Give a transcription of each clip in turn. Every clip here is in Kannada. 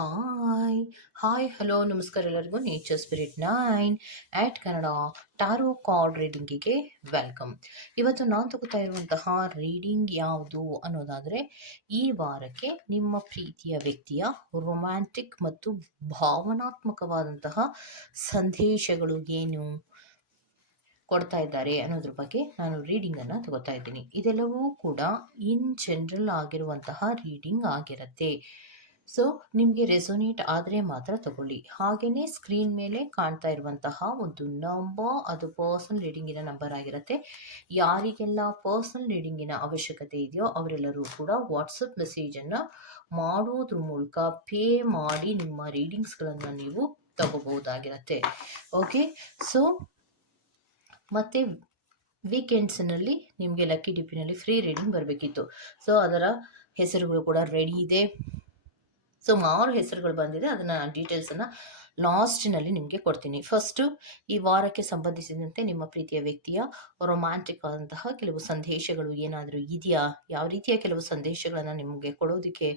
ಹಾಯ್ ಹಾಯ್ ಹಲೋ ನಮಸ್ಕಾರ ಎಲ್ಲರಿಗೂ. Nature spirit nine at Kannada tarot card ರೀಡಿಂಗಿಗೆ welcome ಇವತ್ತು ನಾನು ತಗೋತಾ ಇರುವಂತಹ ರೀಡಿಂಗ್ ಯಾವುದು ಅನ್ನೋದಾದರೆ, ಈ ವಾರಕ್ಕೆ ನಿಮ್ಮ ಪ್ರೀತಿಯ ವ್ಯಕ್ತಿಯ ರೊಮ್ಯಾಂಟಿಕ್ ಮತ್ತು ಭಾವನಾತ್ಮಕವಾದಂತಹ ಸಂದೇಶಗಳು ಏನು ಕೊಡ್ತಾ ಇದ್ದಾರೆ ಅನ್ನೋದ್ರ ಬಗ್ಗೆ ನಾನು ರೀಡಿಂಗನ್ನು ತಗೋತಾ ಇದ್ದೀನಿ. ಇದೆಲ್ಲವೂ ಕೂಡ ಇನ್ ಜನರಲ್ ಆಗಿರುವಂತಹ ರೀಡಿಂಗ್ ಆಗಿರುತ್ತೆ. ಸೊ ನಿಮಗೆ ರೆಸೊನೇಟ್ ಆದರೆ ಮಾತ್ರ ತಗೊಳ್ಳಿ. ಹಾಗೆಯೇ ಸ್ಕ್ರೀನ್ ಮೇಲೆ ಕಾಣ್ತಾ ಇರುವಂತಹ ಒಂದು ನಂಬರ್ ಅದು ಪರ್ಸನಲ್ ರೀಡಿಂಗಿನ ನಂಬರ್ ಆಗಿರುತ್ತೆ. ಯಾರಿಗೆಲ್ಲ ಪರ್ಸನಲ್ ರೀಡಿಂಗಿನ ಅವಶ್ಯಕತೆ ಇದೆಯೋ ಅವರೆಲ್ಲರೂ ಕೂಡ ವಾಟ್ಸಪ್ ಮೆಸೇಜನ್ನು ಮಾಡೋದ್ರ ಮೂಲಕ ಪೇ ಮಾಡಿ ನಿಮ್ಮ ರೀಡಿಂಗ್ಸ್ಗಳನ್ನು ನೀವು ತಗೋಬಹುದಾಗಿರುತ್ತೆ. ಓಕೆ ಸೊ ಮತ್ತು ವೀಕೆಂಡ್ಸ್ನಲ್ಲಿ ನಿಮಗೆ ಲಕ್ಕಿ ಡಿಪ್ಪಿನಲ್ಲಿ ಫ್ರೀ ರೀಡಿಂಗ್ ಬರಬೇಕಿತ್ತು. ಸೊ ಅದರ ಹೆಸರುಗಳು ಕೂಡ ರೆಡಿ ಇದೆ. ಸೊ ಮಾರು ಹೆಸರುಗಳು ಬಂದಿದೆ. ಅದನ್ನು ಡೀಟೇಲ್ಸನ್ನು ಲಾಸ್ಟಿನಲ್ಲಿ ನಿಮಗೆ ಕೊಡ್ತೀನಿ. ಫಸ್ಟು ಈ ವಾರಕ್ಕೆ ಸಂಬಂಧಿಸಿದಂತೆ ನಿಮ್ಮ ಪ್ರೀತಿಯ ವ್ಯಕ್ತಿಯ ರೊಮ್ಯಾಂಟಿಕ್ ಆದಂತಹ ಕೆಲವು ಸಂದೇಶಗಳು ಏನಾದರೂ ಇದೆಯಾ? ಯಾವ ರೀತಿಯ ಕೆಲವು ಸಂದೇಶಗಳನ್ನು ನಿಮಗೆ ಕೊಡೋದಕ್ಕೆ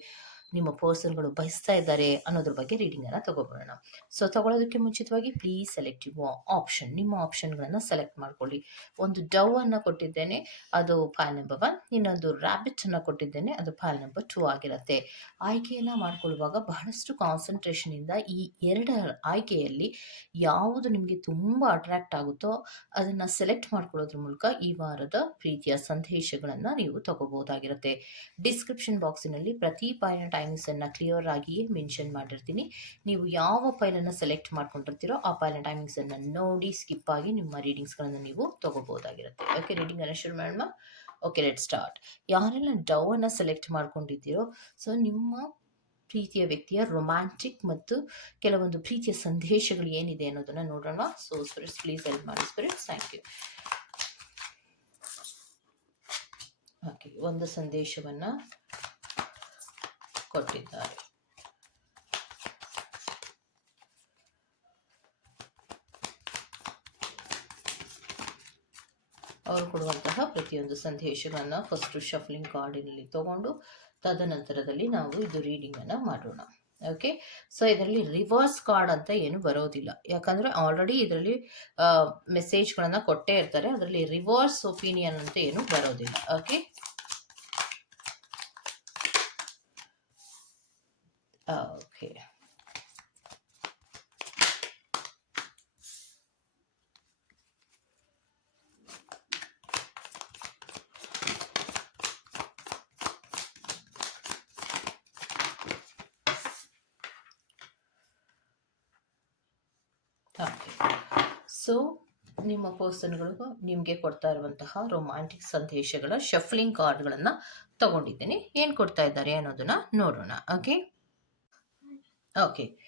ನಿಮ್ಮ ಪರ್ಸನ್ಗಳು ಬಯಸ್ತಾ ಇದ್ದಾರೆ ಅನ್ನೋದ್ರ ಬಗ್ಗೆ ರೀಡಿಂಗನ್ನು ತಗೋಬೋಣ ಸೊ ತಗೊಳ್ಳೋದಕ್ಕೆ ಮುಂಚಿತವಾಗಿ ಪ್ಲೀಸ್ ಸೆಲೆಕ್ಟ್ ಯುವ ಆಪ್ಷನ್ ನಿಮ್ಮ ಆಪ್ಷನ್ಗಳನ್ನು ಸೆಲೆಕ್ಟ್ ಮಾಡ್ಕೊಳ್ಳಿ. ಒಂದು ಡವ್ ಅನ್ನು ಕೊಟ್ಟಿದ್ದೇನೆ, ಅದು ಫೈಲ್ ನಂಬರ್ ಒನ್ ಇನ್ನೊಂದು ರ್ಯಾಬಿಟ್ ಅನ್ನು ಕೊಟ್ಟಿದ್ದೇನೆ, ಅದು ಫೈಲ್ ನಂಬರ್ ಟೂ ಆಗಿರುತ್ತೆ. ಆಯ್ಕೆಯನ್ನು ಮಾಡ್ಕೊಳ್ಳುವಾಗ ಬಹಳಷ್ಟು ಕಾನ್ಸಂಟ್ರೇಷನಿಂದ ಈ ಎರಡರ ಆಯ್ಕೆಯಲ್ಲಿ ಯಾವುದು ನಿಮಗೆ ತುಂಬ ಅಟ್ರಾಕ್ಟ್ ಆಗುತ್ತೋ ಅದನ್ನು ಸೆಲೆಕ್ಟ್ ಮಾಡ್ಕೊಳ್ಳೋದ್ರ ಮೂಲಕ ಈ ವಾರದ ಪ್ರೀತಿಯ ಸಂದೇಶಗಳನ್ನು ನೀವು ತಗೋಬಹುದಾಗಿರುತ್ತೆ ಡಿಸ್ಕ್ರಿಪ್ಷನ್ ಬಾಕ್ಸಿನಲ್ಲಿ ಪ್ರತಿ ಪಾಯಿನ ಟೈಮಿಂಗ್ಸನ್ನು ಕ್ಲಿಯರ್ ಆಗಿಯೇ ಮೆನ್ಷನ್ ಮಾಡಿರ್ತೀನಿ. ನೀವು ಯಾವ ಫೈಲನ್ನು ಸೆಲೆಕ್ಟ್ ಮಾಡ್ಕೊಂಡಿರ್ತೀರೋ ಆ ಫೈಲ್ನ ಟೈಮಿಂಗ್ಸನ್ನು ನೋಡಿ ಸ್ಕಿಪ್ ಆಗಿ ನಿಮ್ಮ ರೀಡಿಂಗ್ಸ್ಗಳನ್ನು ನೀವು ತಗೋಬೋದಾಗಿರುತ್ತೆ ಓಕೆ ರೀಡಿಂಗನ್ನು ಶುರು ಮಾಡೋಣ. ಓಕೆ ಲೆಟ್ ಸ್ಟಾರ್ಟ್ ಯಾರೆಲ್ಲ ಡವನ್ನು ಸೆಲೆಕ್ಟ್ ಮಾಡ್ಕೊಂಡಿದ್ದೀರೋ ಸೊ ನಿಮ್ಮ ಪ್ರೀತಿಯ ವ್ಯಕ್ತಿಯ ರೊಮ್ಯಾಂಟಿಕ್ ಮತ್ತು ಕೆಲವೊಂದು ಪ್ರೀತಿಯ ಸಂದೇಶಗಳು ಏನಿದೆ ಅನ್ನೋದನ್ನು ನೋಡೋಣ. ಸೊ ಸ್ಪಿರಿಟ್ಸ್ ಪ್ಲೀಸ್ ಹೆಲ್ಪ್ ಮಾಡಿ. ಸ್ಪಿರಿಟ್ಸ್ ಥ್ಯಾಂಕ್ ಯು ಓಕೆ ಒಂದು ಸಂದೇಶವನ್ನು ಕೊಟ್ಟಿದ್ದಾರೆ. ಅವರು ಕೊಡುವಂತಹ ಪ್ರತಿಯೊಂದು ಸಂದೇಶಗಳನ್ನು ಫಸ್ಟು ಶಫ್ಲಿಂಗ್ ಕಾರ್ಡಿನಲ್ಲಿ ತಗೊಂಡು, ತದನಂತರದಲ್ಲಿ ನಾವು ಇದು ರೀಡಿಂಗನ್ನು ಮಾಡೋಣ. ಓಕೆ ಸೊ ಇದರಲ್ಲಿ ರಿವರ್ಸ್ ಕಾರ್ಡ್ ಅಂತ ಏನು ಬರೋದಿಲ್ಲ. ಯಾಕಂದರೆ ಆಲ್ರೆಡಿ ಇದರಲ್ಲಿ ಮೆಸೇಜ್ಗಳನ್ನು ಕೊಟ್ಟೇ ಇರ್ತಾರೆ. ಅದರಲ್ಲಿ ರಿವರ್ಸ್ ಒಪಿನಿಯನ್ ಅಂತ ಏನು ಬರೋದಿಲ್ಲ. ಓಕೆ ಓಕೆ ಸೊ ನಿಮ್ಮ ಪರ್ಸನ್ಗಳು ನಿಮಗೆ ಕೊಡ್ತಾ ಇರುವಂತಹ ರೊಮ್ಯಾಂಟಿಕ್ ಸಂದೇಶಗಳ ಶಫ್ಲಿಂಗ್ ಕಾರ್ಡ್ಗಳನ್ನು ತಗೊಂಡಿದ್ದೀನಿ. ಏನು ಕೊಡ್ತಾ ಇದ್ದಾರೆ ಅನ್ನೋದನ್ನ ನೋಡೋಣ. ಓಕೆ ಓಕೆ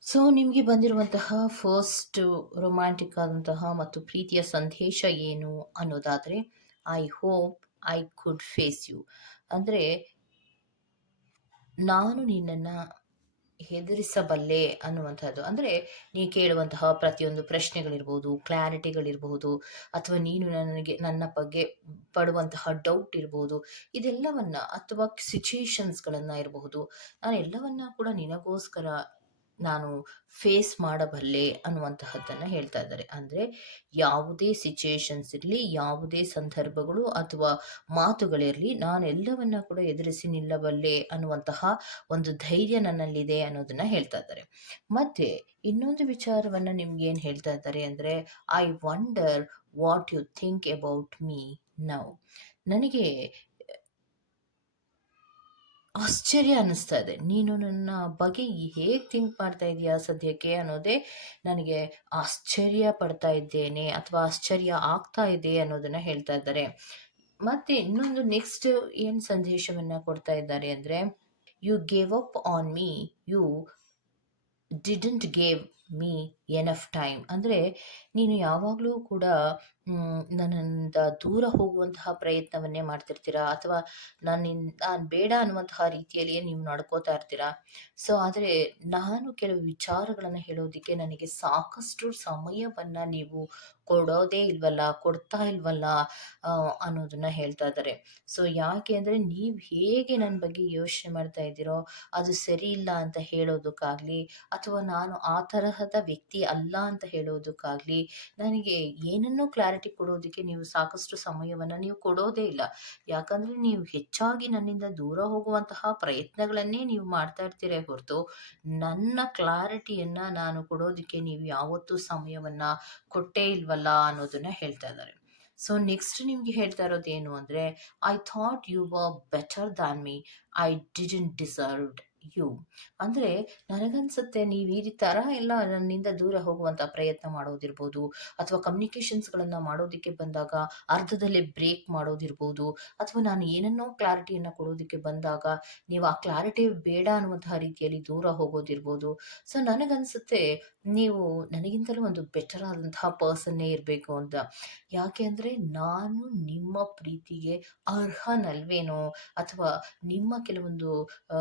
ಸೊ ನಿಮಗೆ ಬಂದಿರುವಂತಹ ಫಸ್ಟ್ ರೊಮ್ಯಾಂಟಿಕ್ ಆದಂತಹ ಮತ್ತು ಪ್ರೀತಿಯ ಸಂದೇಶ ಏನು ಅನ್ನೋದಾದರೆ I hope I could face you ಅಂದರೆ, ನಾನು ನಿನ್ನನ್ನು ಹೆದರಿಸಬಲ್ಲೆ ಅನ್ನುವಂಥದ್ದು. ಅಂದರೆ ನೀ ಕೇಳುವಂತಹ ಪ್ರತಿಯೊಂದು ಪ್ರಶ್ನೆಗಳಿರ್ಬೋದು, ಕ್ಲಾರಿಟಿಗಳಿರ್ಬೋದು, ಅಥವಾ ನೀನು ನನಗೆ, ನನ್ನ ಬಗ್ಗೆ ಪಡುವಂತಹ ಡೌಟ್ ಇರ್ಬೋದು, ಇದೆಲ್ಲವನ್ನ ಅಥವಾ ಸಿಚುಯೇಷನ್ಸ್ಗಳನ್ನು ಇರಬಹುದು ನಾನು ಎಲ್ಲವನ್ನ ಕೂಡ ನಿನಗೋಸ್ಕರ ನಾನು ಫೇಸ್ ಮಾಡಬಲ್ಲೆ ಅನ್ನುವಂತಹದ್ದನ್ನು ಹೇಳ್ತಾ ಇದ್ದಾರೆ. ಅಂದರೆ ಯಾವುದೇ ಸಿಚುಯೇಷನ್ಸ್ ಇರಲಿ, ಯಾವುದೇ ಸಂದರ್ಭಗಳು ಅಥವಾ ಮಾತುಗಳಿರಲಿ, ನಾನೆಲ್ಲವನ್ನ ಕೂಡ ಎದುರಿಸಿ ನಿಲ್ಲಬಲ್ಲೆ ಅನ್ನುವಂತಹ ಒಂದು ಧೈರ್ಯ ನನ್ನಲ್ಲಿದೆ ಅನ್ನೋದನ್ನ ಹೇಳ್ತಾ ಇದ್ದಾರೆ. ಮತ್ತೆ ಇನ್ನೊಂದು ವಿಚಾರವನ್ನು ನಿಮ್ಗೆ ಏನು ಹೇಳ್ತಾ ಇದ್ದಾರೆ ಅಂದರೆ I wonder what you think about me now ನನಗೆ ಆಶ್ಚರ್ಯ ಅನ್ನಿಸ್ತಾ ಇದೆ. ನೀನು ನನ್ನ ಬಗ್ಗೆ ಹೇಗೆ ಥಿಂಕ್ ಮಾಡ್ತಾ ಇದೀಯಾ ಸದ್ಯಕ್ಕೆ ಅನ್ನೋದೇ ನನಗೆ ಆಶ್ಚರ್ಯ ಪಡ್ತಾ ಇದ್ದೇನೆ ಅಥವಾ ಆಶ್ಚರ್ಯ ಆಗ್ತಾ ಇದೆ ಅನ್ನೋದನ್ನ ಹೇಳ್ತಾ ಇದ್ದಾರೆ. ಮತ್ತೆ ಇನ್ನೊಂದು ನೆಕ್ಸ್ಟ್ ಏನು ಸಂದೇಶವನ್ನು ಕೊಡ್ತಾ ಇದ್ದಾರೆ ಅಂದರೆ you gave up on me you didn't gave me enough time ಅಂದರೆ ನೀನು ಯಾವಾಗಲೂ ಕೂಡ ನನ್ನಿಂದ ದೂರ ಹೋಗುವಂತಹ ಪ್ರಯತ್ನವನ್ನೇ ಮಾಡ್ತಿರ್ತೀರಾ? ಅಥವಾ ನನ್ನಿಂದ ನಾನು ಬೇಡ ಅನ್ನುವಂತಹ ರೀತಿಯಲ್ಲಿಯೇ ನೀವು ನಡ್ಕೋತಾ ಇರ್ತೀರಾ? ಸೊ ಆದರೆ ನಾನು ಕೆಲವು ವಿಚಾರಗಳನ್ನು ಹೇಳೋದಕ್ಕೆ ನನಗೆ ಸಾಕಷ್ಟು ಸಮಯವನ್ನು ನೀವು ಕೊಡೋದೇ ಇಲ್ವಲ್ಲ, ಕೊಡ್ತಾ ಇಲ್ವಲ್ಲ ಅನ್ನೋದನ್ನು ಹೇಳ್ತಾ ಇದ್ದಾರೆ. ಸೊ ಯಾಕೆ ಅಂದರೆ ನೀವು ಹೇಗೆ ನನ್ನ ಬಗ್ಗೆ ಯೋಚನೆ ಮಾಡ್ತಾ ಇದ್ದೀರೋ, ಅದು ಸರಿ ಇಲ್ಲ ಅಂತ ಹೇಳೋದಕ್ಕಾಗಲಿ, ಅಥವಾ ನಾನು ಆ ತರಹದ ವ್ಯಕ್ತಿ ಅಲ್ಲ ಅಂತ ಹೇಳೋದಕ್ಕಾಗಲಿ ನನಗೆ ಏನನ್ನೂ ಕ್ಲಾರಿಟಿ ಕೊಡೋದಕ್ಕೆ ನೀವು ಸಾಕಷ್ಟು ಸಮಯವನ್ನು ನೀವು ಕೊಡೋದೇ ಇಲ್ಲ. ಯಾಕಂದರೆ ನೀವು ಹೆಚ್ಚಾಗಿ ನನ್ನಿಂದ ದೂರ ಹೋಗುವಂತಹ ಪ್ರಯತ್ನಗಳನ್ನೇ ನೀವು ಮಾಡ್ತಾ ಇರ್ತೀರ ಹೊರತು ನನ್ನ ಕ್ಲಾರಿಟಿಯನ್ನು ನಾನು ಕೊಡೋದಕ್ಕೆ ನೀವು ಯಾವತ್ತೂ ಸಮಯವನ್ನು ಕೊಟ್ಟೇ ಇಲ್ವಲ್ಲ ಅನ್ನೋದನ್ನ ಹೇಳ್ತಾ ಇದ್ದಾರೆ. ಸೊ ನೆಕ್ಸ್ಟ್ ನಿಮಗೆ ಹೇಳ್ತಾ ಇರೋದು ಏನು ಅಂದರೆ I thought you were better than me I didn't deserved you. ಅಂದರೆ ನನಗನ್ಸುತ್ತೆ ನೀವು ಈ ಥರ ಎಲ್ಲ ನನ್ನಿಂದ ದೂರ ಹೋಗುವಂಥ ಪ್ರಯತ್ನ ಮಾಡೋದಿರ್ಬೋದು ಅಥವಾ ಕಮ್ಯುನಿಕೇಷನ್ಸ್ಗಳನ್ನು ಮಾಡೋದಕ್ಕೆ ಬಂದಾಗ ಅರ್ಧದಲ್ಲೇ ಬ್ರೇಕ್ ಮಾಡೋದಿರ್ಬೋದು ಅಥವಾ ನಾನು ಏನನ್ನೋ ಕ್ಲಾರಿಟಿಯನ್ನು ಕೊಡೋದಕ್ಕೆ ಬಂದಾಗ ನೀವು ಆ ಕ್ಲಾರಿಟಿ ಬೇಡ ಅನ್ನುವಂತಹ ರೀತಿಯಲ್ಲಿ ದೂರ ಹೋಗೋದಿರ್ಬೋದು. ಸೊ ನನಗನ್ಸುತ್ತೆ ನೀವು ನನಗಿಂತಲೂ ಒಂದು ಬೆಟರ್ ಆದಂತಹ ಪರ್ಸನ್ನೇ ಇರಬೇಕು ಅಂತ. ಯಾಕೆ ಅಂದರೆ ನಾನು ನಿಮ್ಮ ಪ್ರೀತಿಗೆ ಅರ್ಹನಲ್ವೇನೋ ಅಥವಾ ನಿಮ್ಮ ಕೆಲವೊಂದು ಆ,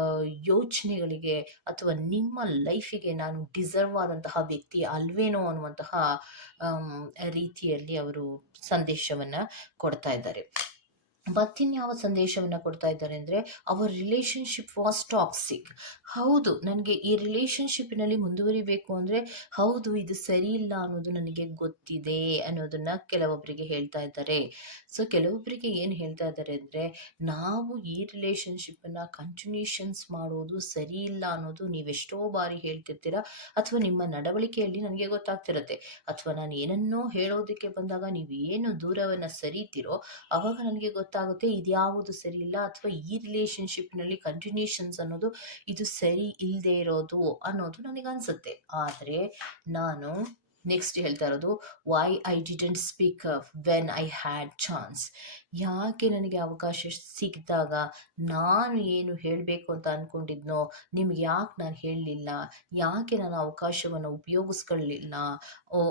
ಯೋಚನೆಗಳಿಗೆ ಅಥವಾ ನಿಮ್ಮ ಲೈಫಿಗೆ ನಾನು ಡಿಸರ್ವ್ ಆದಂತಹ ವ್ಯಕ್ತಿ ಅಲ್ವೇನೋ ಅನ್ನುವಂತಹ ರೀತಿಯಲ್ಲಿ ಅವರು ಸಂದೇಶವನ್ನು ಕೊಡ್ತಾ ಇದ್ದಾರೆ. ಮತ್ತಿನ್ಯಾವ ಸಂದೇಶವನ್ನು ಕೊಡ್ತಾ ಇದ್ದಾರೆ ಅಂದರೆ ಅವರ್ ರಿಲೇಷನ್ಶಿಪ್ ವಾಸ್ ಟಾಕ್ಸಿಕ್ ಹೌದು, ನನಗೆ ಈ ರಿಲೇಶನ್ಶಿಪ್ಪಿನಲ್ಲಿ ಮುಂದುವರಿಬೇಕು ಅಂದರೆ, ಹೌದು, ಇದು ಸರಿ ಇಲ್ಲ ಅನ್ನೋದು ನನಗೆ ಗೊತ್ತಿದೆ ಅನ್ನೋದನ್ನು ಕೆಲವೊಬ್ಬರಿಗೆ ಹೇಳ್ತಾ ಇದ್ದಾರೆ. ಸೊ ಕೆಲವೊಬ್ಬರಿಗೆ ಏನು ಹೇಳ್ತಾ ಇದ್ದಾರೆ ಅಂದರೆ, ನಾವು ಈ ರಿಲೇಷನ್ಶಿಪ್ಪನ್ನು ಕಂಟಿನ್ಯೂಷನ್ಸ್ ಮಾಡೋದು ಸರಿ ಇಲ್ಲ ಅನ್ನೋದು ನೀವೆಷ್ಟೋ ಬಾರಿ ಹೇಳ್ತಿರ್ತೀರ, ಅಥವಾ ನಿಮ್ಮ ನಡವಳಿಕೆಯಲ್ಲಿ ನನಗೆ ಗೊತ್ತಾಗ್ತಿರುತ್ತೆ. ಅಥವಾ ನಾನು ಏನನ್ನೋ ಹೇಳೋದಕ್ಕೆ ಬಂದಾಗ ನೀವು ಏನು ದೂರವನ್ನು ಸರಿತೀರೋ, ಅವಾಗ ನನಗೆ ಗೊತ್ತಾಗುತ್ತೆ ಇದ್ಯಾವುದು ಸರಿ ಇಲ್ಲ ಅಥವಾ ಈ ರಿಲೇಶನ್ಶಿಪ್ನಲ್ಲಿ ಕಂಟಿನ್ಯೂಷನ್ಸ್ ಅನ್ನೋದು ಇದು ಸರಿ ಇಲ್ಲದೆ ಇರೋದು ಅನ್ನೋದು ನನಗೆ ಅನಿಸುತ್ತೆ ಆದರೆ ನಾನು ನೆಕ್ಸ್ಟ್ ಹೇಳ್ತಾ ಇರೋದು why I didn't speak up when I had chance ಯಾಕೆ ನನಗೆ ಅವಕಾಶ ಸಿಕ್ಕಿದಾಗ ನಾನು ಏನು ಹೇಳಬೇಕು ಅಂತ ಅಂದ್ಕೊಂಡಿದ್ನೋ ನಿಮ್ಗೆ ಯಾಕೆ ನಾನು ಹೇಳಲಿಲ್ಲ? ಯಾಕೆ ನಾನು ಅವಕಾಶವನ್ನು ಉಪಯೋಗಿಸ್ಕೊಳ್ಳಿಲ್ಲ?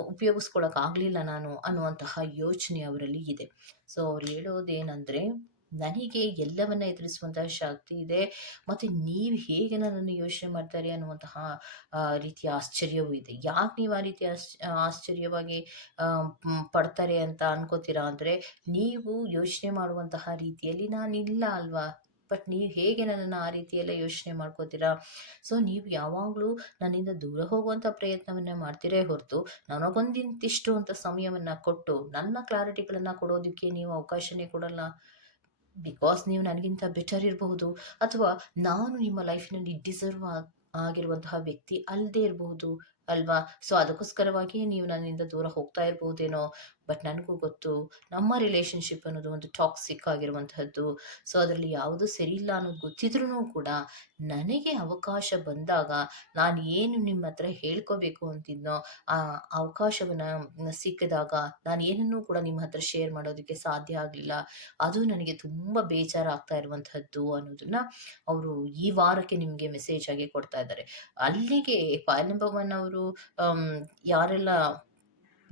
ಉಪಯೋಗಿಸ್ಕೊಳಕ್ಕಾಗಲಿಲ್ಲ ನಾನು ಅನ್ನುವಂತಹ ಯೋಚನೆ ಅವರಲ್ಲಿ ಇದೆ. ಸೊ ಅವ್ರು ಹೇಳೋದೇನೆಂದರೆ ನನಗೆ ಎಲ್ಲವನ್ನ ಎದುರಿಸುವಂತಹ ಶಕ್ತಿ ಇದೆ. ಮತ್ತು ನೀವು ಹೇಗೆ ನನ್ನನ್ನು ಯೋಚನೆ ಮಾಡ್ತಾರೆ ಅನ್ನುವಂತಹ ರೀತಿಯ ಆಶ್ಚರ್ಯವೂ ಇದೆ. ಯಾಕೆ ನೀವು ಆ ರೀತಿ ಆಶ್ ಆಶ್ಚರ್ಯವಾಗಿ ಪಡ್ತಾರೆ ಅಂತ ಅನ್ಕೋತೀರಾ ಅಂದರೆ, ನೀವು ಯೋಚನೆ ಮಾಡುವಂತಹ ರೀತಿಯಲ್ಲಿ ನಾನಿಲ್ಲ ಅಲ್ವಾ? ಬಟ್ ನೀವು ಹೇಗೆ ನನ್ನನ್ನು ಆ ರೀತಿಯೆಲ್ಲ ಯೋಚನೆ ಮಾಡ್ಕೋತೀರಾ? ಸೊ, ನೀವು ಯಾವಾಗಲೂ ನನ್ನಿಂದ ದೂರ ಹೋಗುವಂಥ ಪ್ರಯತ್ನವನ್ನೇ ಮಾಡ್ತೀರೇ ಹೊರತು, ನನಗೊಂದಿಂತಿಷ್ಟು ಅಂತ ಸಮಯವನ್ನು ಕೊಟ್ಟು, ನನ್ನ ಕ್ಲಾರಿಟಿಗಳನ್ನು ಕೊಡೋದಕ್ಕೆ ನೀವು ಅವಕಾಶನೇ ಕೊಡಲ್ಲ. ಬಿಕಾಸ್ ನೀವು ನನಗಿಂತ ಬೆಟರ್ ಇರಬಹುದು ಅಥವಾ ನಾನು ನಿಮ್ಮ ಲೈಫಿನಲ್ಲಿ ಡಿಸರ್ವ್ ಆಗಿರುವಂತಹ ವ್ಯಕ್ತಿ ಅಲ್ಲದೆ ಇರಬಹುದು ಅಲ್ವಾ? ಸೊ ಅದಕ್ಕೋಸ್ಕರವಾಗಿಯೇ ನೀವು ನನ್ನಿಂದ ದೂರ ಹೋಗ್ತಾ ಇರ್ಬೋದೇನೋ ಬಟ್ ನನಗೂ ಗೊತ್ತು, ನಮ್ಮ ರಿಲೇಷನ್ಶಿಪ್ ಅನ್ನೋದು ಒಂದು ಟಾಕ್ಸಿಕ್ ಆಗಿರುವಂತಹದ್ದು. ಸೊ ಅದರಲ್ಲಿ ಯಾವುದು ಸರಿ ಇಲ್ಲ ಅನ್ನೋದು ಗೊತ್ತಿದ್ರೂ ಕೂಡ ನನಗೆ ಅವಕಾಶ ಬಂದಾಗ ನಾನು ಏನು ನಿಮ್ಮ ಹತ್ರ ಹೇಳ್ಕೋಬೇಕು ಅಂತಿದ್ನೋ, ಆ ಅವಕಾಶವನ್ನು ಸಿಕ್ಕಿದಾಗ ನಾನು ಏನನ್ನೂ ಕೂಡ ನಿಮ್ಮ ಹತ್ರ ಶೇರ್ ಮಾಡೋದಕ್ಕೆ ಸಾಧ್ಯ ಆಗಲಿಲ್ಲ. ಅದು ನನಗೆ ತುಂಬ ಬೇಜಾರಾಗ್ತಾ ಇರುವಂತಹದ್ದು ಅನ್ನೋದನ್ನ ಅವರು ಈ ವಾರಕ್ಕೆ ನಿಮಗೆ ಮೆಸೇಜ್ ಆಗಿ ಕೊಡ್ತಾ ಇದ್ದಾರೆ. ಅಲ್ಲಿಗೆ ಫೈಲ್ ನಂಬರ್ ಅವರು ಯಾರೆಲ್ಲ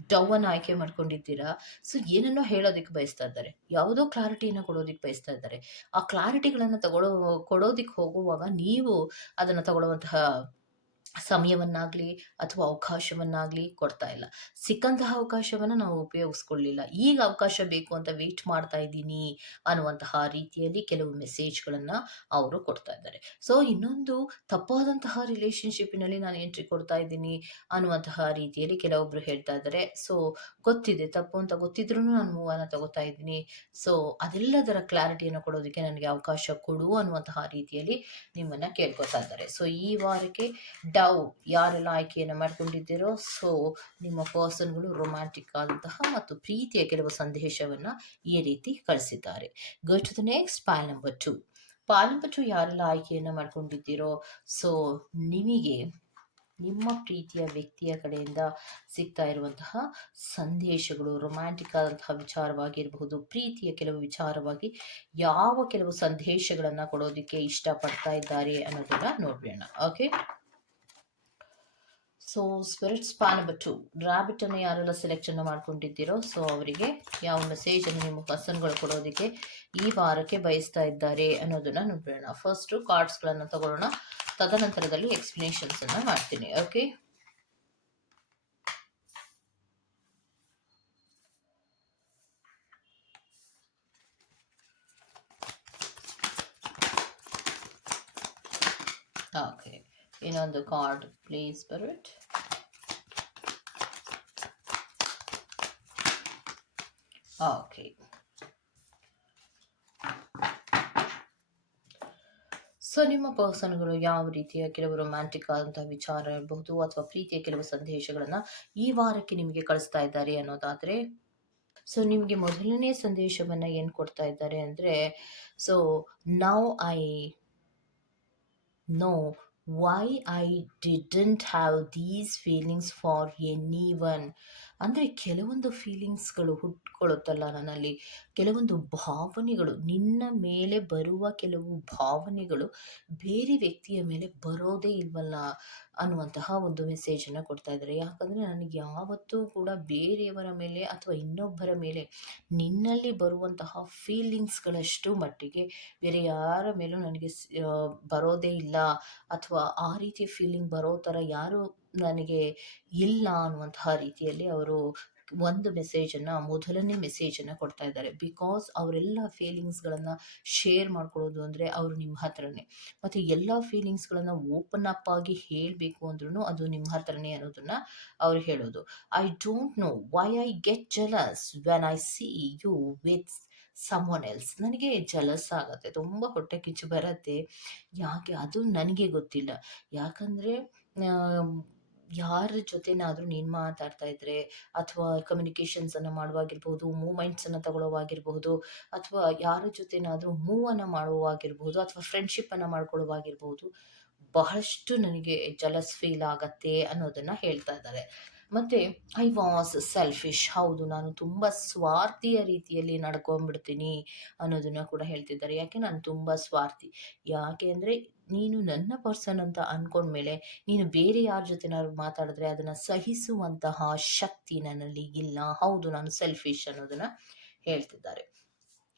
ಡವ್ವನ್ನು ಆಯ್ಕೆ ಮಾಡ್ಕೊಂಡಿದ್ದೀರಾ? ಸೊ ಏನನ್ನೋ ಹೇಳೋದಕ್ಕೆ ಬಯಸ್ತಾ ಇದ್ದಾರೆ. ಯಾವುದೋ ಕ್ಲಾರಿಟಿಯನ್ನು ಕೊಡೋದಕ್ಕೆ ಬಯಸ್ತಾ ಇದ್ದಾರೆ. ಆ ಕ್ಲಾರಿಟಿಗಳನ್ನು ತಗೊಳ್ಳೋ ಕೊಡೋದಕ್ಕೆ ಹೋಗುವಾಗ ನೀವು ಅದನ್ನು ತಗೊಳ್ಳುವಂತಹ ಸಮಯವನ್ನಾಗಲಿ ಅಥವಾ ಅವಕಾಶವನ್ನಾಗಲಿ ಕೊಡ್ತಾ ಇಲ್ಲ. ಸಿಕ್ಕಂತಹ ಅವಕಾಶವನ್ನು ನಾವು ಉಪಯೋಗಿಸ್ಕೊಳ್ಳಿಲ್ಲ. ಈಗ ಅವಕಾಶ ಬೇಕು ಅಂತ ವೆಯ್ಟ್ ಮಾಡ್ತಾ ಇದ್ದೀನಿ ಅನ್ನುವಂತಹ ರೀತಿಯಲ್ಲಿ ಕೆಲವು ಮೆಸೇಜ್ಗಳನ್ನು ಅವರು ಕೊಡ್ತಾ ಇದ್ದಾರೆ. ಸೊ ಇನ್ನೊಂದು ತಪ್ಪಾದಂತಹ ರಿಲೇಶನ್ಶಿಪ್ಪಿನಲ್ಲಿ ನಾನು ಎಂಟ್ರಿ ಕೊಡ್ತಾ ಇದ್ದೀನಿ ಅನ್ನುವಂತಹ ರೀತಿಯಲ್ಲಿ ಕೆಲವೊಬ್ಬರು ಹೇಳ್ತಾ ಇದ್ದಾರೆ. ಸೊ ಗೊತ್ತಿದೆ, ತಪ್ಪು ಅಂತ ಗೊತ್ತಿದ್ರೂ ನಾನು ಮೂವನ್ನ ತಗೋತಾ ಇದ್ದೀನಿ. ಸೊ ಅದೆಲ್ಲದರ ಕ್ಲಾರಿಟಿಯನ್ನು ಕೊಡೋದಕ್ಕೆ ನನಗೆ ಅವಕಾಶ ಕೊಡು ಅನ್ನುವಂತಹ ರೀತಿಯಲ್ಲಿ ನಿಮ್ಮನ್ನು ಕೇಳ್ಕೊತಾ ಇದ್ದಾರೆ. ಸೊ ಈ ವಾರಕ್ಕೆ ಡವ್ ಯಾರೆಲ್ಲ ಆಯ್ಕೆಯನ್ನು ಮಾಡಿಕೊಂಡಿದ್ದೀರೋ ಸೊ ನಿಮ್ಮ ಪರ್ಸನ್ಗಳು ರೊಮ್ಯಾಂಟಿಕ್ ಆದಂತಹ ಮತ್ತು ಪ್ರೀತಿಯ ಕೆಲವು ಸಂದೇಶವನ್ನು ಈ ರೀತಿ ಕಳಿಸಿದ್ದಾರೆ. Go to the next pile number two pile number two ಯಾರೆಲ್ಲ ಆಯ್ಕೆಯನ್ನು ಮಾಡ್ಕೊಂಡಿದ್ದೀರೋ ಸೊ ನಿಮಗೆ ನಿಮ್ಮ ಪ್ರೀತಿಯ ವ್ಯಕ್ತಿಯ ಕಡೆಯಿಂದ ಸಿಗ್ತಾ ಇರುವಂತಹ ಸಂದೇಶಗಳು ರೊಮ್ಯಾಂಟಿಕ್ ಆದಂತಹ ವಿಚಾರವಾಗಿರಬಹುದು, ಪ್ರೀತಿಯ ಕೆಲವು ವಿಚಾರವಾಗಿ ಯಾವ ಕೆಲವು ಸಂದೇಶಗಳನ್ನು ಕೊಡೋದಕ್ಕೆ ಇಷ್ಟಪಡ್ತಾ ಇದ್ದಾರೆ ಅನ್ನೋದನ್ನು ನೋಡೋಣ ಓಕೆ ಸೊ ಸ್ಪಿರಿಟ್ ಸ್ಪಾ ನಂಬರ್ ಟು ರಾಬಿಟ್ ಅನ್ನು ಯಾರೆಲ್ಲ ಸೆಲೆಕ್ಷನ್ ಮಾಡ್ಕೊಂಡಿದ್ದೀರೋ ಸೊ ಅವರಿಗೆ ಯಾವ ಮೆಸೇಜ್ ಅನ್ನು ನಿಮ್ಮ ಪರ್ಸನ್ಗಳು ಕೊಡೋದಕ್ಕೆ ಈ ವಾರಕ್ಕೆ ಬಯಸ್ತಾ ಇದ್ದಾರೆ ಅನ್ನೋದನ್ನ ನೋಡೋಣ. ಫಸ್ಟ್ ಕಾರ್ಡ್ಸ್ಗಳನ್ನು ತಗೊಳ್ಳೋಣ. ತದನಂತರದಲ್ಲಿ ಎಕ್ಸ್ಪ್ಲನೇಷನ್ಸ್ ಅನ್ನ ಮಾಡ್ತೀನಿ. ಓಕೆ ಇನ್ನೊಂದು ಕಾರ್ಡ್ ಪ್ಲೀಸ್ ಬರುಟ್ ಓಕೆ ಸೊ ನಿಮ್ಮ ಪರ್ಸನ್ಗಳು ಯಾವ ರೀತಿಯ ಕೆಲವು ರೊಮ್ಯಾಂಟಿಕ್ ಆದಂತಹ ವಿಚಾರ ಇರಬಹುದು ಅಥವಾ ಪ್ರೀತಿಯ ಕೆಲವು ಸಂದೇಶಗಳನ್ನ ಈ ವಾರಕ್ಕೆ ನಿಮಗೆ ಕಳಿಸ್ತಾ ಇದ್ದಾರೆ ಅನ್ನೋದಾದ್ರೆ ಸೊ ನಿಮಗೆ ಮೊದಲನೇ ಸಂದೇಶವನ್ನ ಏನು ಕೊಡ್ತಾ ಇದ್ದಾರೆ ಅಂದ್ರೆ so now I know why I didn't have these feelings for anyone. ಅಂದರೆ ಕೆಲವೊಂದು ಫೀಲಿಂಗ್ಸ್ಗಳು ಹುಟ್ಕೊಳ್ಳುತ್ತಲ್ಲ ನನ್ನಲ್ಲಿ. ಕೆಲವೊಂದು ಭಾವನೆಗಳು, ನಿನ್ನ ಮೇಲೆ ಬರುವ ಕೆಲವು ಭಾವನೆಗಳು ಬೇರೆ ವ್ಯಕ್ತಿಯ ಮೇಲೆ ಬರೋದೇ ಇಲ್ವಲ್ಲ ಅನ್ನುವಂತಹ ಒಂದು ಮೆಸೇಜನ್ನು ಕೊಡ್ತಾ ಇದ್ದಾರೆ. ಯಾಕಂದರೆ ನನಗೆ ಯಾವತ್ತೂ ಕೂಡ ಬೇರೆಯವರ ಮೇಲೆ ಅಥವಾ ಇನ್ನೊಬ್ಬರ ಮೇಲೆ ನಿನ್ನಲ್ಲಿ ಬರುವಂತಹ ಫೀಲಿಂಗ್ಸ್ಗಳಷ್ಟು ಮಟ್ಟಿಗೆ ಬೇರೆ ಯಾರ ಮೇಲೂ ನನಗೆ ಬರೋದೇ ಇಲ್ಲ. ಅಥವಾ ಆ ರೀತಿಯ ಫೀಲಿಂಗ್ ಬರೋ ಥರ ಯಾರು ನನಗೆ ಇಲ್ಲ ಅನ್ನುವಂತಹ ರೀತಿಯಲ್ಲಿ ಅವರು ಒಂದು ಮೆಸೇಜನ್ನು ಮೊದಲನೇ ಮೆಸೇಜನ್ನು ಕೊಡ್ತಾ ಇದ್ದಾರೆ. ಬಿಕಾಸ್ ಅವರೆಲ್ಲ ಫೀಲಿಂಗ್ಸ್ಗಳನ್ನು ಶೇರ್ ಮಾಡ್ಕೊಳ್ಳೋದು ಅಂದರೆ ಅವರು ನಿಮ್ಮ ಹತ್ರನೇ. ಮತ್ತು ಎಲ್ಲ ಫೀಲಿಂಗ್ಸ್ಗಳನ್ನು ಓಪನ್ ಅಪ್ ಆಗಿ ಹೇಳಬೇಕು ಅಂದ್ರೂ ಅದು ನಿಮ್ಮ ಹತ್ರನೇ ಅನ್ನೋದನ್ನು ಅವ್ರು ಹೇಳೋದು. I don't know why I get jealous when I see you with someone else ನನಗೆ ಜಲಸ್ ಆಗುತ್ತೆ. ತುಂಬ ಹೊಟ್ಟೆ ಕಿಚ್ಚು ಬರುತ್ತೆ. ಯಾಕೆ? ಅದು ನನಗೆ ಗೊತ್ತಿಲ್ಲ. ಯಾಕಂದರೆ ಯಾರ ಜೊತೆನಾದರೂ ನೀನು ಮಾತಾಡ್ತಾ ಇದ್ರೆ ಅಥವಾ ಕಮ್ಯುನಿಕೇಷನ್ಸನ್ನು ಮಾಡುವಾಗಿರ್ಬೋದು ಮೂಮೆಂಟ್ಸನ್ನು ತಗೊಳ್ಳೋವಾಗಿರ್ಬಹುದು ಅಥವಾ ಯಾರ ಜೊತೆನಾದರೂ ಮೂವನ್ನು ಮಾಡುವಾಗಿರ್ಬೋದು, ಅಥವಾ ಫ್ರೆಂಡ್ಶಿಪ್ಪನ್ನು ಮಾಡ್ಕೊಳ್ಳೋವಾಗಿರ್ಬೋದು, ಬಹಳಷ್ಟು ನನಗೆ ಜಲಸ್ ಫೀಲ್ ಆಗತ್ತೆ ಅನ್ನೋದನ್ನು ಹೇಳ್ತಾ ಇದ್ದಾರೆ. ಮತ್ತು ಐ ವಾಸ್ ಸೆಲ್ಫಿಶ್ ಹೌದು, ನಾನು ತುಂಬ ಸ್ವಾರ್ಥಿಯ ರೀತಿಯಲ್ಲಿ ನಡ್ಕೊಂಡ್ಬಿಡ್ತೀನಿ ಅನ್ನೋದನ್ನು ಕೂಡ ಹೇಳ್ತಿದ್ದಾರೆ. ಯಾಕೆ? ನಾನು ತುಂಬ ಸ್ವಾರ್ಥಿ. ಯಾಕೆ ಅಂದರೆ ನೀನು ನನ್ನ ಪರ್ಸನ್ ಅಂತ ಅಂದ್ಕೊಂಡ್ಮೇಲೆ ನೀನು ಬೇರೆ ಯಾರ ಜೊತೆನಾದ್ರು ಮಾತಾಡಿದ್ರೆ ಅದನ್ನು ಸಹಿಸುವಂತಹ ಶಕ್ತಿ ನನ್ನಲ್ಲಿ ಇಲ್ಲ. ಹೌದು, ನಾನು ಸೆಲ್ಫಿಶ್ ಅನ್ನೋದನ್ನು ಹೇಳ್ತಿದ್ದಾರೆ.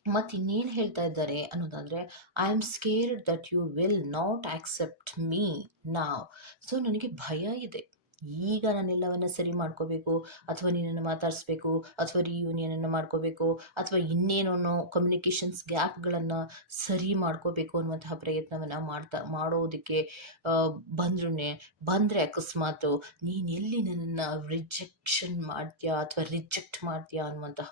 ಮತ್ತು ಇನ್ನೇನು ಹೇಳ್ತಾ ಇದ್ದಾರೆ ಅನ್ನೋದಾದರೆ I am scared that you will not accept me now so ನನಗೆ ಭಯ ಇದೆ. ಈಗ ನಾನೆಲ್ಲವನ್ನು ಸರಿ ಮಾಡ್ಕೋಬೇಕು, ಅಥವಾ ನೀನನ್ನು ಮಾತಾಡಿಸ್ಬೇಕು, ಅಥವಾ ರಿಯೂನಿಯನನ್ನು ಮಾಡ್ಕೋಬೇಕು, ಅಥವಾ ಇನ್ನೇನೋ ಕಮ್ಯುನಿಕೇಷನ್ಸ್ ಗ್ಯಾಪ್ಗಳನ್ನು ಸರಿ ಮಾಡ್ಕೋಬೇಕು ಅನ್ನುವಂತಹ ಪ್ರಯತ್ನವನ್ನು ಮಾಡ್ತಾ, ಮಾಡೋದಕ್ಕೆ ಬಂದ್ರೂ ಬಂದರೆ ಅಕಸ್ಮಾತು ನೀನು ಎಲ್ಲಿ ನನ್ನನ್ನು ರಿಜೆಕ್ಷನ್ ಮಾಡ್ತೀಯಾ ಅಥವಾ ರಿಜೆಕ್ಟ್ ಮಾಡ್ತೀಯಾ ಅನ್ನುವಂತಹ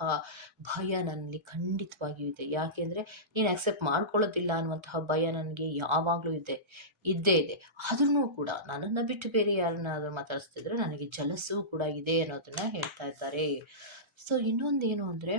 ಭಯ ನನ್ನಲ್ಲಿ ಖಂಡಿತವಾಗಿಯೂ ಇದೆ. ಯಾಕೆಂದರೆ ನೀನು ಆಕ್ಸೆಪ್ಟ್ ಮಾಡ್ಕೊಳ್ಳೋದಿಲ್ಲ ಅನ್ನುವಂತಹ ಭಯ ನನಗೆ ಯಾವಾಗಲೂ ಇದೆ. ಇದ್ದೇ ಇದೆ. ಆದ್ರೂ ಕೂಡ ನನ್ನನ್ನು ಬಿಟ್ಟು ಬೇರೆ ಯಾರನ್ನಾದ್ರೂ ಮಾತಾಡಿಸ್ತಿದ್ರೆ ನನಗೆ ಜಲಸು ಕೂಡ ಇದೆ ಅನ್ನೋದನ್ನ ಹೇಳ್ತಾ ಇದ್ದಾರೆ. ಸೊ ಇನ್ನೊಂದೇನು ಅಂದರೆ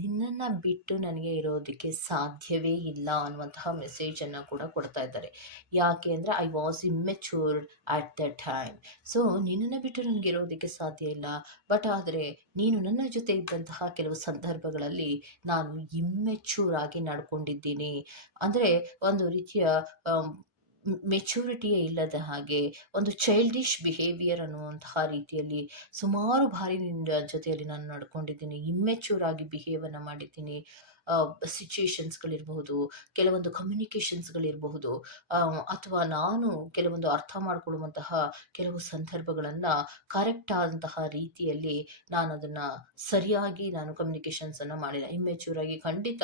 ನಿನ್ನನ್ನು ಬಿಟ್ಟು ನನಗೆ ಇರೋದಕ್ಕೆ ಸಾಧ್ಯವೇ ಇಲ್ಲ ಅನ್ನುವಂತಹ ಮೆಸೇಜನ್ನು ಕೂಡ ಕೊಡ್ತಾ ಇದ್ದಾರೆ. ಯಾಕೆ ಅಂದರೆ I was immatured at the time so ನಿನ್ನನ್ನು ಬಿಟ್ಟು ನನಗೆ ಇರೋದಕ್ಕೆ ಸಾಧ್ಯ ಇಲ್ಲ. ಬಟ್ ಆದರೆ, ನೀನು ನನ್ನ ಜೊತೆ ಇದ್ದಂತಹ ಕೆಲವು ಸಂದರ್ಭಗಳಲ್ಲಿ ನಾನು ಇಮ್ಮೆಚೂರ್ ಆಗಿ ನಡ್ಕೊಂಡಿದ್ದೀನಿ. ಅಂದರೆ, ಒಂದು ರೀತಿಯ ಮೆಚುರಿಟಿಯೇ ಇಲ್ಲದ ಹಾಗೆ ಒಂದು ಚೈಲ್ಡಿಶ್ ಬಿಹೇವಿಯರ್ ಅನ್ನುವಂತಹ ರೀತಿಯಲ್ಲಿ ಸುಮಾರು ಬಾರಿ ನಿನ್ನ ಜೊತೆಯಲ್ಲಿ ನಾನು ನಡ್ಕೊಂಡಿದ್ದೀನಿ ಇಮ್ಮೆಚೂರ್ ಆಗಿ ಬಿಹೇವನ್ನು ಮಾಡಿದ್ದೀನಿ. ಸಿಚುಯೇಷನ್ಸ್ಗಳಿರಬಹುದು ಕೆಲವೊಂದು ಕಮ್ಯುನಿಕೇಷನ್ಸ್ಗಳಿರಬಹುದು ಅಥವಾ ನಾನು ಕೆಲವೊಂದು ಅರ್ಥ ಮಾಡಿಕೊಳ್ಳುವಂತಹ ಕೆಲವು ಸಂದರ್ಭಗಳನ್ನು ಕರೆಕ್ಟ್ ಆದಂತಹ ರೀತಿಯಲ್ಲಿ ನಾನು ಅದನ್ನು ಸರಿಯಾಗಿ ನಾನು ಕಮ್ಯುನಿಕೇಷನ್ಸನ್ನು ಮಾಡಿಲ್ಲ. ಇಮ್ಮೆಚೂರ್ ಆಗಿ ಖಂಡಿತ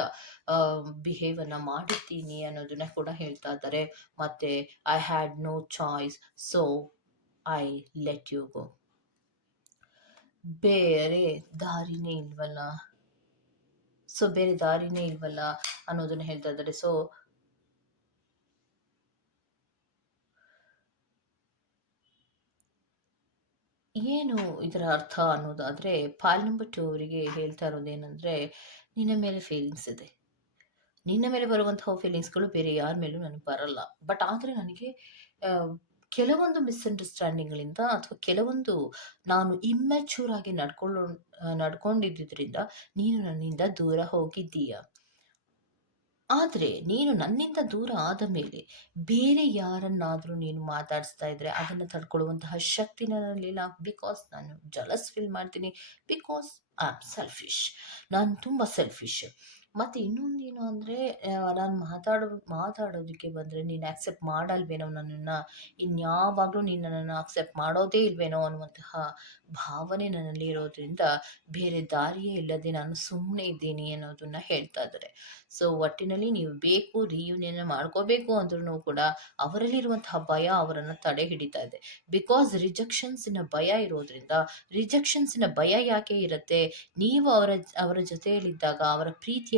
ಬಿಹೇವನ್ನು ಮಾಡಿದ್ದೀನಿ ಅನ್ನೋದನ್ನ ಕೂಡ ಹೇಳ್ತಾ ಇದ್ದಾರೆ. ಮತ್ತು I had no choice so I let you go. ಬೇರೆ ದಾರಿನೇ ಇಲ್ವಲ್ಲ? ಸೊ ಬೇರೆ ದಾರಿನೇ ಇಲ್ವಲ್ಲ ಅನ್ನೋದನ್ನ ಹೇಳ್ತಾ ಇದ್ದಾರೆ. ಸೊ ಏನು ಇದರ ಅರ್ಥ ಅನ್ನೋದಾದರೆ ಪಾಲ್ ನಂಬರ್ ಟು ಅವರಿಗೆ ಹೇಳ್ತಾ ಇರೋದೇನೆಂದರೆ, ನಿನ್ನ ಮೇಲೆ ಫೀಲಿಂಗ್ಸ್ ಇದೆ. ನಿನ್ನ ಮೇಲೆ ಬರುವಂತಹ ಫೀಲಿಂಗ್ಸ್ಗಳು ಬೇರೆ ಯಾರ ಮೇಲೂ ನನಗೆ ಬರಲ್ಲ. ಬಟ್ ಆದರೆ ನನಗೆ ಕೆಲವೊಂದು ಮಿಸ್ಅಂಡರ್ಸ್ಟ್ಯಾಂಡಿಂಗ್ಗಳಿಂದ ಅಥವಾ ಕೆಲವೊಂದು ನಾನು ಇಮ್ಮೆಚೂರ್ ಆಗಿ ನಡ್ಕೊಳ್ಳೋ ನಡ್ಕೊಂಡಿದ್ದರಿಂದ ನೀನು ನನ್ನಿಂದ ದೂರ ಹೋಗಿದ್ದೀಯ. ಆದರೆ ನೀನು ನನ್ನಿಂದ ದೂರ ಆದ ಮೇಲೆ ಬೇರೆ ಯಾರನ್ನಾದರೂ ನೀನು ಮಾತಾಡಿಸ್ತಾ ಇದ್ರೆ ಅದನ್ನು ತಡ್ಕೊಳ್ಳುವಂತಹ ಶಕ್ತಿ ನನ್ನಲ್ಲಿಲ್ಲ ಬಿಕಾಸ್ ನಾನು ಜಲಸ್ ಫೀಲ್ ಮಾಡ್ತೀನಿ. ಬಿಕಾಸ್ ಐ ಆಮ್ ಸೆಲ್ಫಿಶ್ ನಾನು ತುಂಬ ಸೆಲ್ಫಿಶ್ ಮತ್ತು ಇನ್ನೊಂದೇನು ಅಂದರೆ ನಾನು ಮಾತಾಡೋ, ಮಾತಾಡೋದಕ್ಕೆ ಬಂದರೆ ನೀನು ಆ್ಯಕ್ಸೆಪ್ಟ್ ಮಾಡಲ್ವೇನೋ ನನ್ನನ್ನು ಇನ್ಯಾವಾಗಲೂ ನೀನು ನನ್ನನ್ನು ಅಕ್ಸೆಪ್ಟ್ ಮಾಡೋದೇ ಇಲ್ವೇನೋ ಅನ್ನುವಂತಹ ಭಾವನೆ ನನ್ನಲ್ಲಿ ಇರೋದ್ರಿಂದ ಬೇರೆ ದಾರಿಯೇ ಇಲ್ಲದೆ ನಾನು ಸುಮ್ಮನೆ ಇದ್ದೀನಿ ಅನ್ನೋದನ್ನು ಹೇಳ್ತಾ ಇದ್ದಾರೆ. ಸೊ ಒಟ್ಟಿನಲ್ಲಿ ನೀವು ಬೇಕು ರಿಯೂನಿಯನ್ ಮಾಡ್ಕೋಬೇಕು ಅಂದ್ರೂ ಕೂಡ ಅವರಲ್ಲಿರುವಂತಹ ಭಯ ಅವರನ್ನು ತಡೆ ಹಿಡಿತಾ ಇದೆ ಬಿಕಾಸ್ ರಿಜೆಕ್ಷನ್ಸಿನ ಭಯ ಇರೋದ್ರಿಂದ ರಿಜೆಕ್ಷನ್ಸಿನ ಭಯ ಯಾಕೆ ಇರುತ್ತೆ? ನೀವು ಅವರ ಅವರ ಜೊತೆಯಲ್ಲಿದ್ದಾಗ, ಅವರ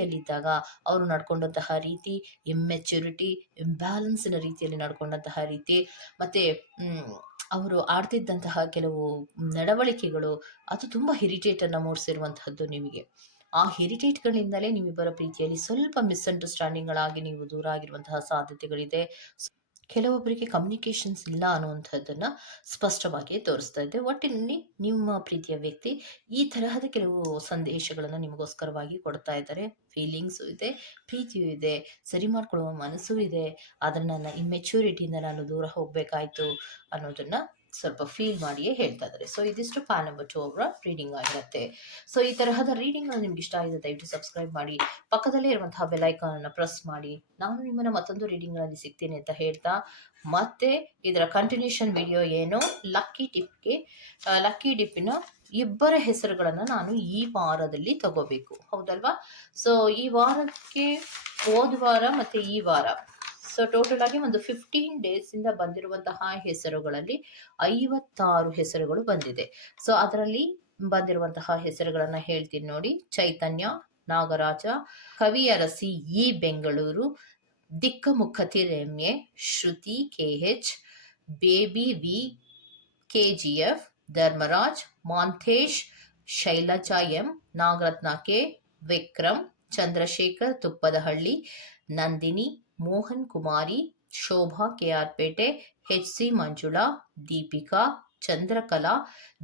ಪ್ರೀತಿಯಲ್ಲಿದ್ದಾಗ ಅವರು ನಡ್ಕೊಂಡಂತಹ ರೀತಿ ಇಮ್ಮೆಚ್ಯೂರಿಟಿ ಇಂಬ್ಯಾಲೆನ್ಸಿನ ರೀತಿಯಲ್ಲಿ ನಡ್ಕೊಂಡಂತಹ ರೀತಿ, ಮತ್ತೆ ಅವರು ಆಡ್ತಿದ್ದಂತಹ ಕೆಲವು ನಡವಳಿಕೆಗಳು ಅದು ತುಂಬ ಹಿರಿಟೇಟನ್ನು ಮೂಡಿಸಿರುವಂತಹದ್ದು ನಿಮಗೆ. ಆ ಹೆರಿಟೇಟ್ಗಳಿಂದಲೇ ನಿಮ್ಮಿಬ್ಬರ ಪ್ರೀತಿಯಲ್ಲಿ ಸ್ವಲ್ಪ ಮಿಸ್ಅಂಡರ್ಸ್ಟ್ಯಾಂಡಿಂಗ್ಗಳಾಗಿ ನೀವು ದೂರ ಆಗಿರುವಂತಹ ಸಾಧ್ಯತೆಗಳಿದೆ. ಕೆಲವೊಬ್ಬರಿಗೆ ಕಮ್ಯುನಿಕೇಷನ್ಸ್ ಇಲ್ಲ ಅನ್ನುವಂಥದ್ದನ್ನು ಸ್ಪಷ್ಟವಾಗಿ ತೋರಿಸ್ತಾ ಇದೆ. ಒಟ್ಟಿನಲ್ಲಿ ನಿಮ್ಮ ಪ್ರೀತಿಯ ವ್ಯಕ್ತಿ ಈ ತರಹದ ಕೆಲವು ಸಂದೇಶಗಳನ್ನು ನಿಮಗೋಸ್ಕರವಾಗಿ ಕೊಡ್ತಾ ಇದ್ದಾರೆ. ಫೀಲಿಂಗ್ಸು ಇದೆ, ಪ್ರೀತಿಯೂ ಇದೆ, ಸರಿ ಮಾಡ್ಕೊಳ್ಳುವ ಮನಸ್ಸು ಇದೆ. ಆದರೆ ನನ್ನ ಇಮ್ಮೆಚ್ಯೂರಿಟಿಯಿಂದ ನಾನು ದೂರ ಹೋಗಬೇಕಾಯ್ತು ಅನ್ನೋದನ್ನು ಸ್ವಲ್ಪ ಫೀಲ್ ಮಾಡಿಯೇ ಹೇಳ್ತಾ ಇದ್ದಾರೆ. ಸೊ ಇದಿಷ್ಟು ಪ್ಯಾನ್ ನಂಬರ್ ಟು ಅವರ ರೀಡಿಂಗ್ ಆಗಿರುತ್ತೆ. ಸೊ ಈ ತರಹದ ರೀಡಿಂಗ್ ನಿಮ್ಗೆ ಇಷ್ಟ ಆಗಿದೆ, ದಯವಿಟ್ಟು ಸಬ್ಸ್ಕ್ರೈಬ್ ಮಾಡಿ. ಪಕ್ಕದಲ್ಲೇ ಇರುವಂತಹ ಬೆಲೈಕಾನನ್ನು ಪ್ರೆಸ್ ಮಾಡಿ. ನಾನು ನಿಮ್ಮನ್ನು ಮತ್ತೊಂದು ರೀಡಿಂಗ್ಗಳಲ್ಲಿ ಸಿಗ್ತೀನಿ ಅಂತ ಹೇಳ್ತಾ, ಮತ್ತೆ ಇದರ ಕಂಟಿನ್ಯೂಷನ್ ವಿಡಿಯೋ ಏನು? ಲಕ್ಕಿ ಟಿಪ್ಗೆ ಲಕ್ಕಿ ಟಿಪ್ಪಿನ ಇಬ್ಬರ ಹೆಸರುಗಳನ್ನು ನಾನು ಈ ವಾರದಲ್ಲಿ ತಗೋಬೇಕು. ಹೌದಲ್ವಾ? ಸೊ ಈ ವಾರಕ್ಕೆ ಹೋದ ವಾರ ಮತ್ತು ಈ ವಾರ. ಸೊ ಟೋಟಲ್ ಆಗಿ ಒಂದು ಫಿಫ್ಟೀನ್ ಡೇಸಿಂದ ಬಂದಿರುವಂತಹ ಹೆಸರುಗಳಲ್ಲಿ ಐವತ್ತಾರು ಹೆಸರುಗಳು ಬಂದಿದೆ. ಸೊ ಅದರಲ್ಲಿ ಬಂದಿರುವಂತಹ ಹೆಸರುಗಳನ್ನು ಹೇಳ್ತೀನಿ ನೋಡಿ. Chaitanya, Nagaraja, Kaviyarasi E Bengaluru ದಿಕ್ಕಮುಖತಿ Remya Shruti K H, Baby V, K G F, Dharmaraj Manthesh Shailaja M, Nagaratna K, Vikram, Chandrashekhar Tuppadahalli, Nandini Mohan Kumari, Shobha K R Pete H C Manjula, Deepika, Chandrakala,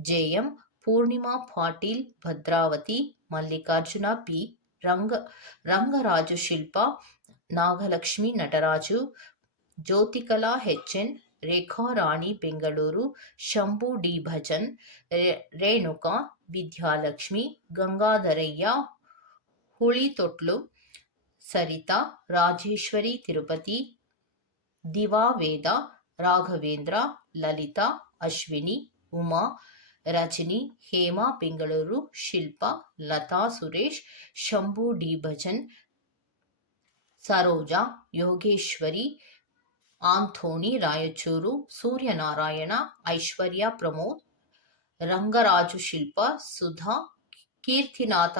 J M Poornima Patil, Bhadravati, Mallikarjuna P, Ranga, Rangaraju Shilpa, Nagalakshmi Nataraju, Jyothikala N Rekha Rani Bengaluru, Shambhu D Bhajan Renuka, Vidyalakshmi, Gangadharaiah, Hulitotlu Saritha, Rajeshwari, Tirupati ದಿವಾವೇದ Raghavendra, Lalitha, Ashwini, Uma, Rajani, Hema, Bengaluru, Shilpa, Latha, Suresh, Shambhu, D Bhajan, Saroja, Yogeshwari Anthony Raichur, Suryanarayana, Aishwarya Pramod, Rangaraju Shilpa, Sudha, Keertinatha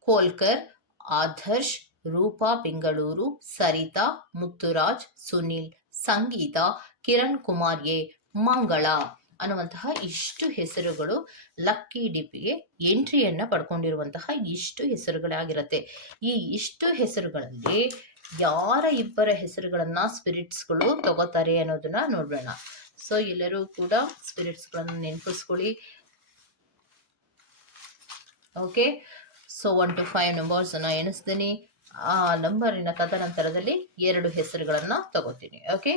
Kolkar, Adarsh Roopa Bengaluru, Saritha, Muthuraj, Sunil, Sangeetha, Kiran Kumar A, Mangala ಅನ್ನುವಂತಹ ಇಷ್ಟು ಹೆಸರುಗಳು ಲಕ್ಕಿ ಡಿಪ್ಗೆ ಎಂಟ್ರಿಯನ್ನ ಪಡ್ಕೊಂಡಿರುವಂತಹ ಇಷ್ಟು ಹೆಸರುಗಳಾಗಿರುತ್ತೆ. ಈ ಇಷ್ಟು ಹೆಸರುಗಳಲ್ಲಿ ಯಾರ ಇಬ್ಬರ ಹೆಸರುಗಳನ್ನ ಸ್ಪಿರಿಟ್ಸ್ಗಳು ತಗೋತಾರೆ ಅನ್ನೋದನ್ನ ನೋಡೋಣ ಸೊ, ಎಲ್ಲರೂ ಕೂಡ ಸ್ಪಿರಿಟ್ಸ್ಗಳನ್ನು ನೆನಪಿಸ್ಕೊಳ್ಳಿ. Okay? So, one two five ನಂಬರ್ಸನ್ನು ಎಣಿಸ್ತೀನಿ. ಆ ನಂಬರಿನ ತದನಂತರದಲ್ಲಿ ಎರಡು ಹೆಸರುಗಳನ್ನು ತಗೋತೀನಿ okay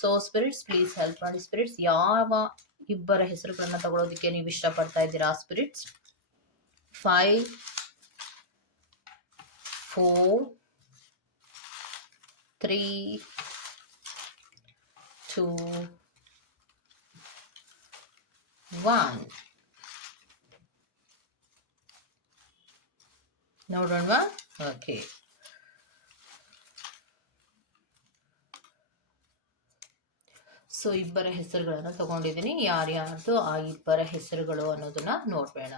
so spirits please help ಮಾಡಿ. ಸ್ಪಿರಿಟ್ಸ್ ಯಾವ ಇಬ್ಬರ ಹೆಸರುಗಳನ್ನು ತಗೊಳೋದಕ್ಕೆ ನೀವು ಇಷ್ಟಪಡ್ತಾ ಇದ್ದೀರಾ? Spirits five four three two one ನೋಡೋಣವಾ? Okay so ಇಬ್ಬರ ಹೆಸರುಗಳನ್ನು ತಗೊಂಡಿದ್ದೀನಿ. ಯಾರ್ಯಾರ್ದು ಆ ಇಬ್ಬರ ಹೆಸರುಗಳು ಅನ್ನೋದನ್ನ ನೋಡ್ಬೇಡ.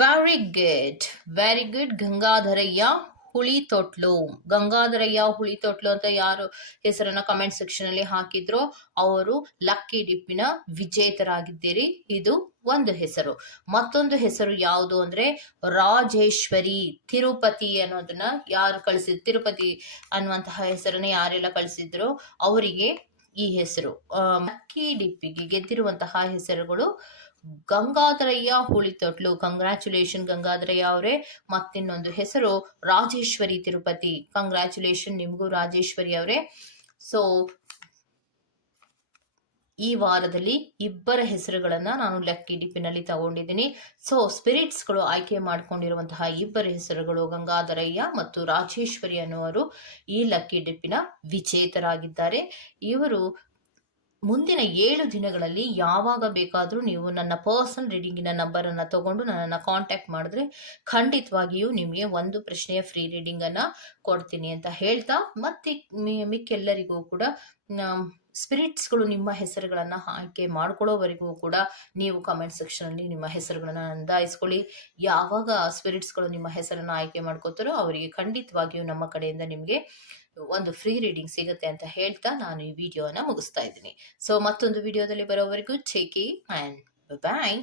Very good very good Gangadharaiah. Hulitotlu Gangadharaiah ಹುಳಿ ತೊಟ್ಲು ಅಂತ ಯಾರು ಹೆಸರನ್ನ ಕಮೆಂಟ್ ಸೆಕ್ಷನ್ ಅಲ್ಲಿ ಹಾಕಿದ್ರು ಅವರು ಲಕ್ಕಿ ಡಿಪ್ಪಿನ ವಿಜೇತರಾಗಿದ್ದೀರಿ. ಇದು ಒಂದು ಹೆಸರು. ಮತ್ತೊಂದು ಹೆಸರು ಯಾವುದು ಅಂದ್ರೆ ರಾಜೇಶ್ವರಿ ತಿರುಪತಿ ಅನ್ನೋದನ್ನ ಯಾರು ಕಳಿಸಿದ್ರು ತಿರುಪತಿ ಅನ್ನುವಂತಹ ಹೆಸರನ್ನ ಯಾರೆಲ್ಲ ಕಳಿಸಿದ್ರು ಅವರಿಗೆ ಈ ಹೆಸರು. ಲಕ್ಕಿ ಡಿಪ್ಪಿಗೆ ಗೆದ್ದಿರುವಂತಹ ಹೆಸರುಗಳು ಗಂಗಾಧರಯ್ಯ ಹುಳಿತೊಟ್ಲು. ಕಂಗ್ರ್ಯಾಚುಲೇಷನ್ ಗಂಗಾಧರಯ್ಯ ಅವರೇ. ಮತ್ತಿನ್ನೊಂದು ಹೆಸರು ರಾಜೇಶ್ವರಿ ತಿರುಪತಿ. ಕಂಗ್ರ್ಯಾಚುಲೇಷನ್ ನಿಮಗೂ ರಾಜೇಶ್ವರಿ ಅವರೇ. ಸೊ ಈ ವಾರದಲ್ಲಿ ಇಬ್ಬರ ಹೆಸರುಗಳನ್ನ ನಾನು ಲಕ್ಕಿ ಡಿಪ್ಪಿನಲ್ಲಿ ತಗೊಂಡಿದ್ದೀನಿ. ಸೊ ಸ್ಪಿರಿಟ್ಸ್ಗಳು ಆಯ್ಕೆ ಮಾಡಿಕೊಂಡಿರುವಂತಹ ಇಬ್ಬರ ಹೆಸರುಗಳು ಗಂಗಾಧರಯ್ಯ ಮತ್ತು ರಾಜೇಶ್ವರಿ ಅನ್ನುವರು ಈ ಲಕ್ಕಿ ಡಿಪ್ಪಿನ ವಿಜೇತರಾಗಿದ್ದಾರೆ. ಇವರು ಮುಂದಿನ ಏಳು ದಿನಗಳಲ್ಲಿ ಯಾವಾಗ ಬೇಕಾದರೂ ನೀವು ನನ್ನ ಪರ್ಸನಲ್ ರೀಡಿಂಗಿನ ನಂಬರನ್ನು ತಗೊಂಡು ನನ್ನನ್ನು ಕಾಂಟ್ಯಾಕ್ಟ್ ಮಾಡಿದ್ರೆ ಖಂಡಿತವಾಗಿಯೂ ನಿಮಗೆ ಒಂದು ಪ್ರಶ್ನೆಯ ಫ್ರೀ ರೀಡಿಂಗನ್ನು ಕೊಡ್ತೀನಿ ಅಂತ ಹೇಳ್ತಾ, ಮತ್ತೆ ಮಿಕ್ಕೆಲ್ಲರಿಗೂ ಕೂಡ ಸ್ಪಿರಿಟ್ಸ್ಗಳು ನಿಮ್ಮ ಹೆಸರುಗಳನ್ನು ಆಯ್ಕೆ ಮಾಡ್ಕೊಳ್ಳೋವರೆಗೂ ಕೂಡ ನೀವು ಕಮೆಂಟ್ ಸೆಕ್ಷನಲ್ಲಿ ನಿಮ್ಮ ಹೆಸರುಗಳನ್ನು ನೋಂದಾಯಿಸ್ಕೊಳ್ಳಿ ಯಾವಾಗ ಸ್ಪಿರಿಟ್ಸ್ಗಳು ನಿಮ್ಮ ಹೆಸರನ್ನು ಆಯ್ಕೆ ಮಾಡ್ಕೋತಾರೋ ಅವರಿಗೆ ಖಂಡಿತವಾಗಿಯೂ ನಮ್ಮ ಕಡೆಯಿಂದ ನಿಮಗೆ ಒಂದು ಫ್ರೀ ರೀಡಿಂಗ್ ಸಿಗುತ್ತೆ ಅಂತ ಹೇಳ್ತಾ ನಾನು ಈ ವಿಡಿಯೋನ ಮುಗಿಸ್ತಾ ಇದ್ದೀನಿ. ಸೊ ಮತ್ತೊಂದು ವಿಡಿಯೋದಲ್ಲಿ ಬರೋವರೆಗೂ ಚೇಕಿ ಆ್ಯಂಡ್ ಬಾಯ್